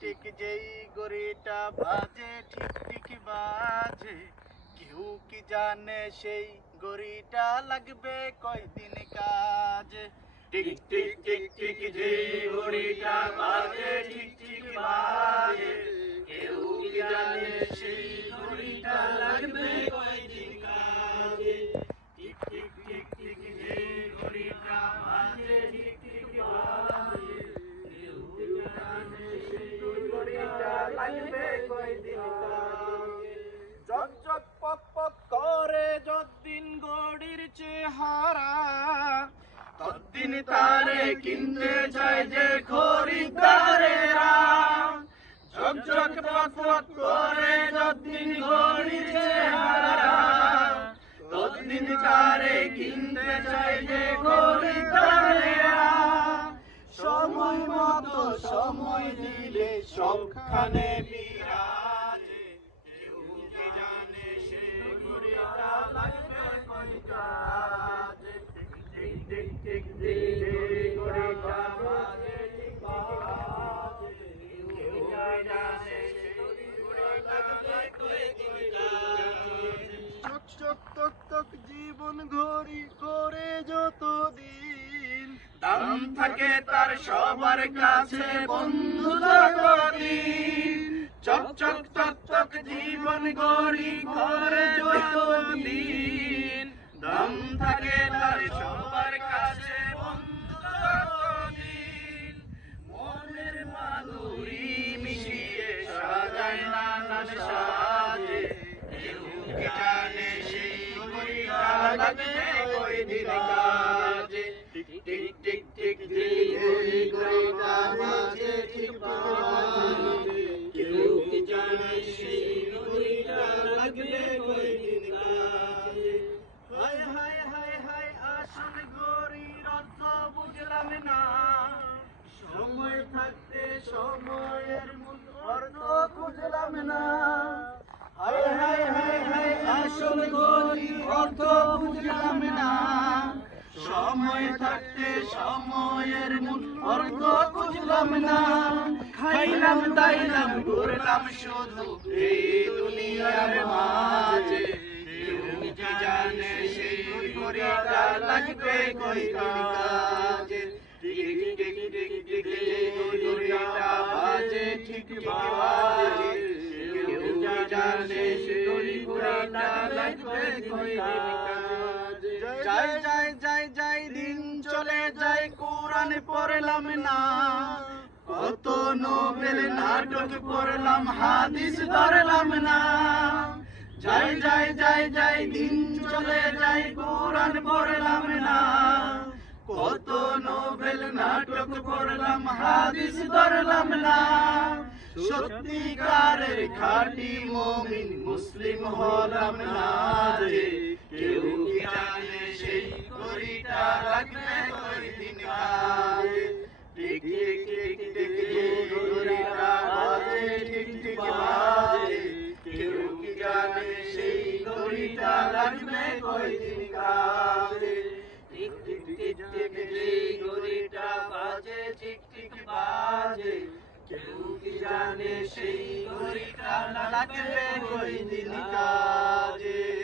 Tick যেই গড়িটা বাজে, ঠিক ঠিক বাজে। কেউ কি জানে সেই গড়িটা লাগবে কয়দিন কাজে? টিক টিক টিক যেই গড়িটা তারে কিনতে চায় যে খরিদ্দারেরা। করে যতদিন গড়ির চেহারা তারে কিনতে চায় যে খরিদ্দারেরা। সময় মতো সময় দিলে সবখানে চক তক তক জীবন ঘড়ি করে যতদিন দাম থাকে তার সবার কাছে বন্ধু যতদিন। চক চক চক চক জীবন গড়ি করে যতদিন। দাম থাকে তার সবার কাছে টিক হায় হায় হায় হায়, আসল বুঝলাম না। সময় থাকতে সময়ের মূল অর্থ খুঁজলাম না। সময় থাকতে সময়ের অর্থ খুঁজলাম না। খাইলাম, দাইলাম, ঘুরলাম শুধু এই দুনিয়ার মাঝে। জানে সেই ঘড়িটা লাগবে কই কাজে? ঠিক বাজে। জানে সেই ঘড়িটা লাগবে কই কাজে? কোরআন পড়লাম না। কত নোবেল নাটক পড়লাম, হাদিস ধরলাম না। যাই যাই যাই যাই, দিন চলে যাই, কোরআন পড়লাম না। কত নোবেল নাটক পড়লাম, হাদিস ধরলাম না। সত্যিকারের খাঁটি মমিন মুসলিম হলাম না রে কেউ জানে জানে সেই ঘড়িটা লাগবে কই দিলি কাজে।